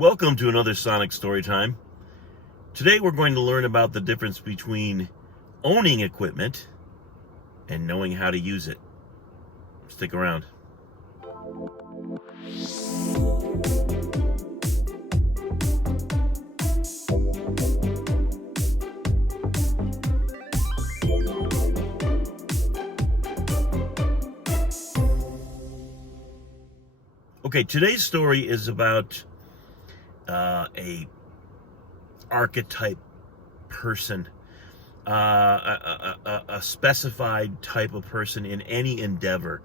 Welcome to another Sonic Storytime. Today we're going to learn about the difference between owning equipment and knowing how to use it. Stick around. Okay, today's story is about a archetype person, a specified type of person in any endeavor.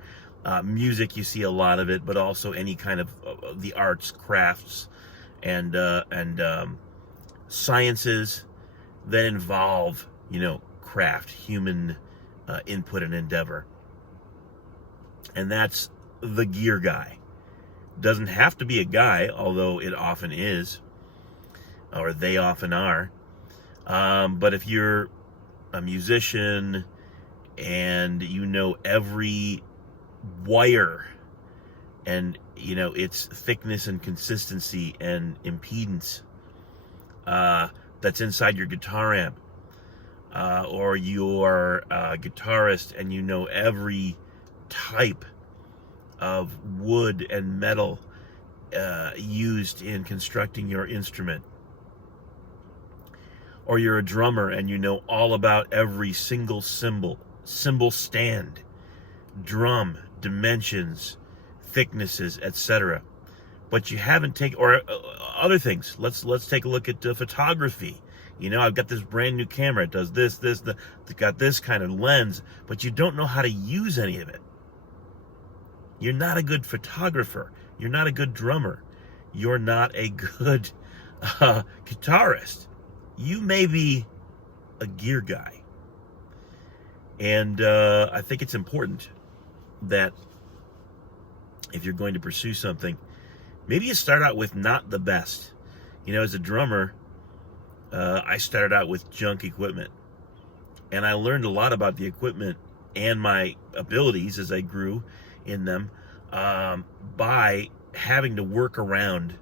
Music, you see a lot of it, but also any kind of the arts, crafts, and sciences that involve, craft, human input and endeavor. And that's the gear guy. Doesn't have to be a guy, although it often is, or they often are. But if you're a musician and you know every wire and its thickness and consistency and impedance that's inside your guitar amp, or you're a guitarist and you know every type of wood and metal used in constructing your instrument, or you're a drummer and you know all about every single cymbal stand, drum, dimensions, thicknesses, etc. But you haven't taken, or other things. Let's take a look at photography. I've got this brand new camera. It does this, it's got this kind of lens, but you don't know how to use any of it. You're not a good photographer. You're not a good drummer. You're not a good guitarist. You may be a gear guy. And I think it's important that if you're going to pursue something, maybe you start out with not the best. As a drummer, I started out with junk equipment. And I learned a lot about the equipment and my abilities as I grew in them by having to work around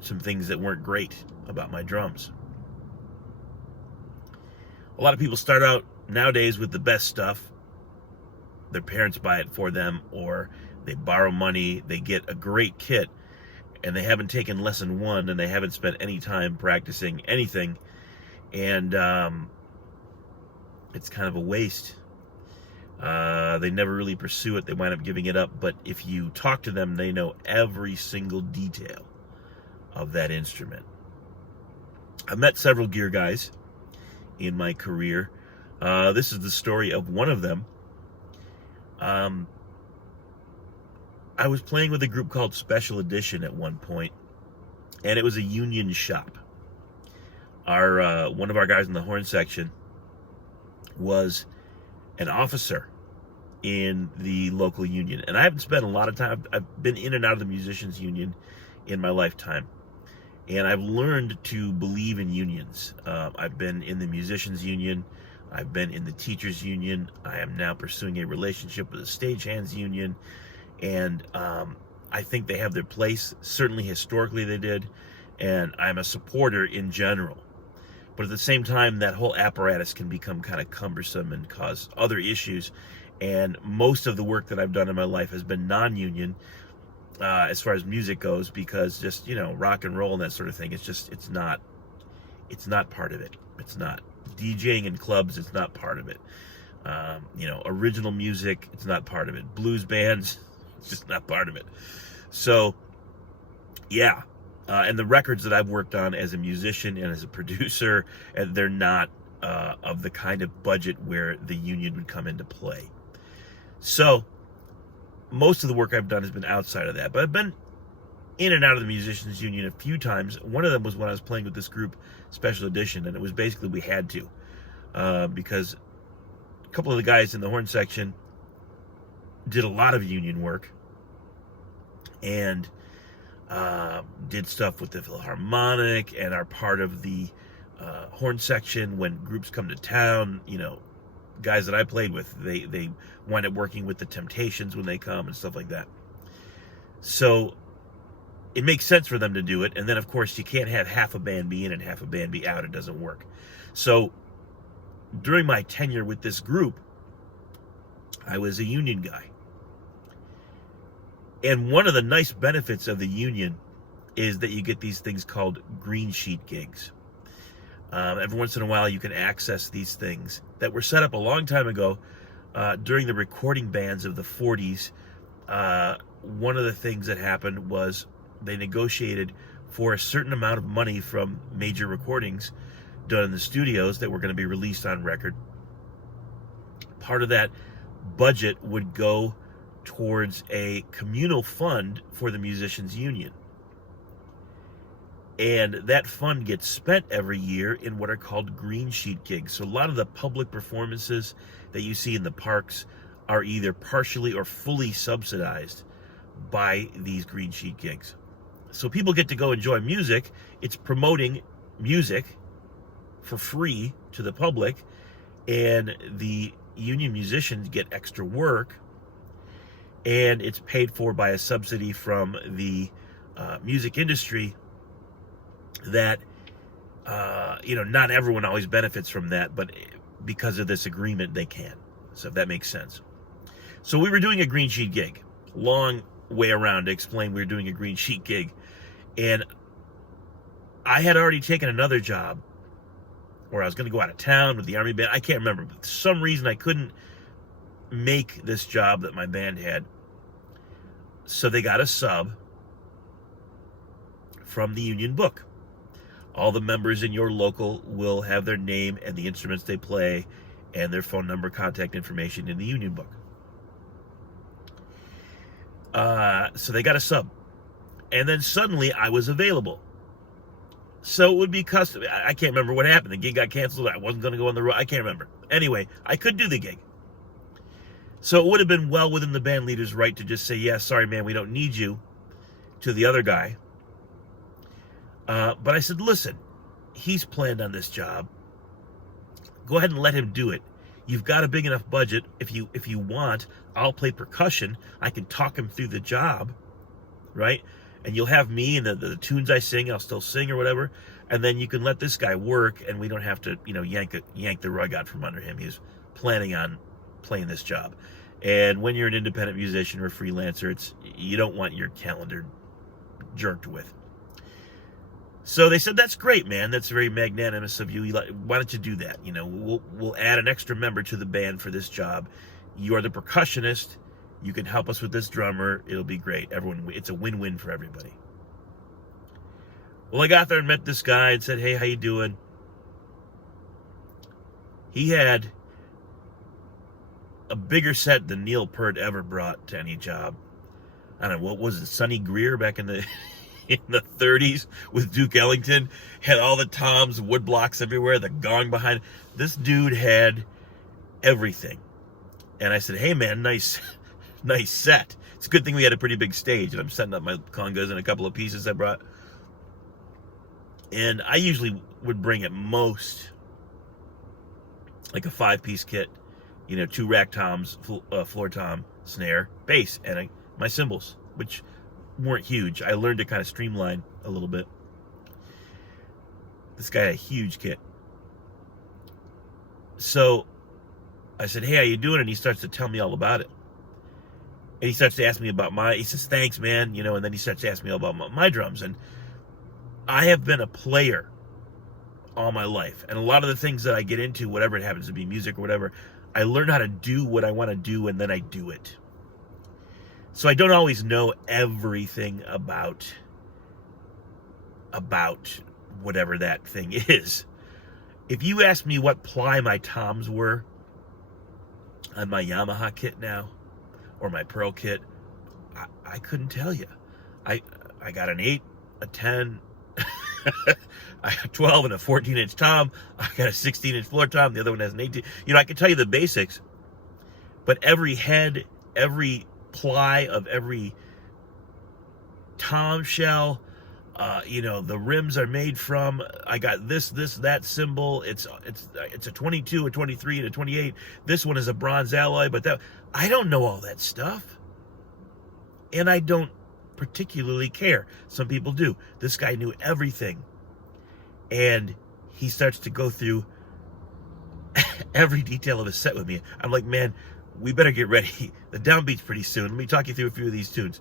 some things that weren't great about my drums. A lot of people start out nowadays with the best stuff. Their parents buy it for them, or they borrow money, they get a great kit, and they haven't taken lesson one, and they haven't spent any time practicing anything, and it's kind of a waste. They never really pursue it. They wind up giving it up. But if you talk to them, they know every single detail of that instrument. I've met several gear guys in my career. This is the story of one of them. I was playing with a group called Special Edition at one point, and it was a union shop. One of our guys in the horn section was an officer in the local union, and I haven't spent a lot of time. I've been in and out of the musicians union in my lifetime, and I've learned to believe in unions. I've been in the musicians union, I've been in the teachers union, I am now pursuing a relationship with the stagehands union, and I think they have their place. Certainly historically they did, and I'm a supporter in general. But at the same time, that whole apparatus can become kind of cumbersome and cause other issues. And most of the work that I've done in my life has been non-union as far as music goes, because just, rock and roll and that sort of thing, it's not part of it. It's not. DJing in clubs, it's not part of it. Original music, it's not part of it. Blues bands, it's just not part of it. So, yeah. And the records that I've worked on as a musician and as a producer, they're not of the kind of budget where the union would come into play. So most of the work I've done has been outside of that. But I've been in and out of the musicians union a few times. One of them was when I was playing with this group, Special Edition, and it was basically we had to. Because a couple of the guys in the horn section did a lot of union work. And did stuff with the Philharmonic and are part of the horn section when groups come to town. Guys that I played with, they wind up working with the Temptations when they come and stuff like that. So it makes sense for them to do it. And then, of course, you can't have half a band be in and half a band be out. It doesn't work. So during my tenure with this group, I was a union guy. And one of the nice benefits of the union is that you get these things called green sheet gigs. Every once in a while, you can access these things that were set up a long time ago during the recording bans of the 40s. One of the things that happened was they negotiated for a certain amount of money from major recordings done in the studios that were going to be released on record. Part of that budget would go towards a communal fund for the musicians union. And that fund gets spent every year in what are called green sheet gigs. So a lot of the public performances that you see in the parks are either partially or fully subsidized by these green sheet gigs. So people get to go enjoy music. It's promoting music for free to the public, and the union musicians get extra work, and it's paid for by a subsidy from the music industry that, not everyone always benefits from that, but because of this agreement, they can. So if that makes sense. So we were doing a green sheet gig. Long way around to explain we were doing a green sheet gig. And I had already taken another job where I was going to go out of town with the Army band. I can't remember, but for some reason I couldn't make this job that my band had. So they got a sub from the union book. All the members in your local will have their name and the instruments they play and their phone number, contact information in the union book. So they got a sub. And then suddenly I was available. So it would be custom. I can't remember what happened. The gig got canceled. I wasn't going to go on the road. I can't remember. Anyway, I could do the gig. So it would have been well within the band leader's right to just say, yeah, sorry, man, we don't need you, to the other guy. But I said, listen, he's planned on this job. Go ahead and let him do it. You've got a big enough budget. If you want, I'll play percussion. I can talk him through the job, right? And you'll have me and the tunes I sing, I'll still sing or whatever. And then you can let this guy work, and we don't have to, yank the rug out from under him. He's planning on playing this job. And when you're an independent musician or a freelancer, you don't want your calendar jerked with. So they said, that's great, man. That's very magnanimous of you. Why don't you do that? We'll add an extra member to the band for this job. You are the percussionist. You can help us with this drummer. It'll be great. It's a win-win for everybody. Well, I got there and met this guy and said, hey, how you doing? He had a bigger set than Neil Peart ever brought to any job. I don't know, what was it, Sonny Greer back in the 30s with Duke Ellington? Had all the toms, wood blocks everywhere, the gong behind. This dude had everything. And I said, hey, man, nice set. It's a good thing we had a pretty big stage, and I'm setting up my congas and a couple of pieces I brought. And I usually would bring at most like a 5-piece kit, 2 rack toms, floor tom, snare, bass, and my cymbals, which weren't huge. I learned to kind of streamline a little bit. This guy had a huge kit. So I said, hey, how you doing? And he starts to tell me all about it. And he starts to ask me about he says, thanks, man, and then he starts to ask me all about my drums. And I have been a player all my life. And a lot of the things that I get into, whatever it happens to be, music or whatever, I learn how to do what I want to do, and then I do it. So I don't always know everything about whatever that thing is. If you ask me what ply my toms were on my Yamaha kit now, or my Pearl kit, I couldn't tell you. I got an 8, a 10, I have 12 and a 14-inch tom. I got a 16-inch floor tom. The other one has an 18. I can tell you the basics, but every head, every ply of every tom shell, the rims are made from. I got this, that symbol. It's a 22, a 23, and a 28. This one is a bronze alloy, but I don't know all that stuff, and I don't particularly care. Some people do. This guy knew everything. And he starts to go through every detail of his set with me. I'm like, man, we better get ready. The downbeat's pretty soon. Let me talk you through a few of these tunes.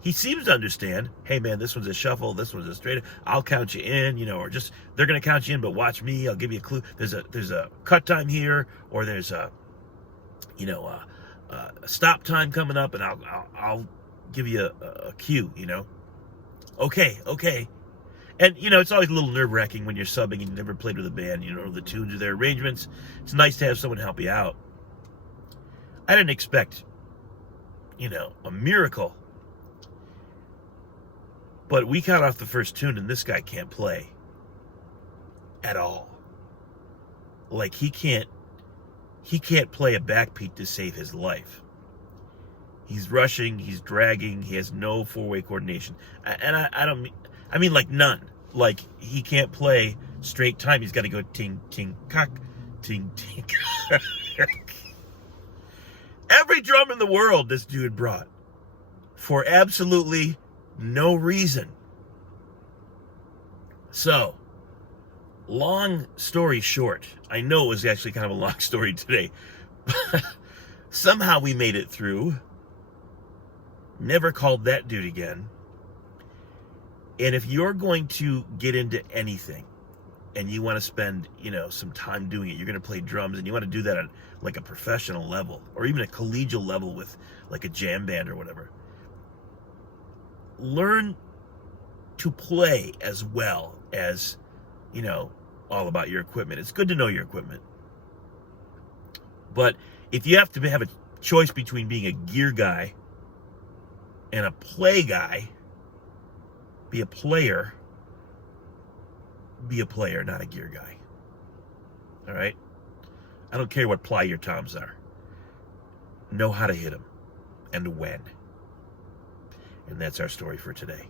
He seems to understand, hey man, this one's a shuffle, this one's a straight, I'll count you in, or just, they're going to count you in, but watch me, I'll give you a clue. There's a cut time here, or there's a stop time coming up, and I'll give you a cue, Okay. And, it's always a little nerve-wracking when you're subbing and you never played with a band, the tunes or their arrangements. It's nice to have someone help you out. I didn't expect, a miracle. But we got off the first tune, and this guy can't play at all. Like, he can't play a backbeat to save his life. He's rushing, he's dragging, he has no four-way coordination. And I mean like none. Like, he can't play straight time. He's got to go ting, ting, cock, ting, ting. Every drum in the world this dude brought for absolutely no reason. So, long story short, I know it was actually kind of a long story today, but somehow we made it through. Never called that dude again. And if you're going to get into anything and you want to spend, some time doing it, you're going to play drums and you want to do that at like a professional level or even a collegial level with like a jam band or whatever. Learn to play as well as, all about your equipment. It's good to know your equipment. But if you have to have a choice between being a gear guy and a play guy, be a player, not a gear guy. All right? I don't care what ply your toms are. Know how to hit them and when. And that's our story for today.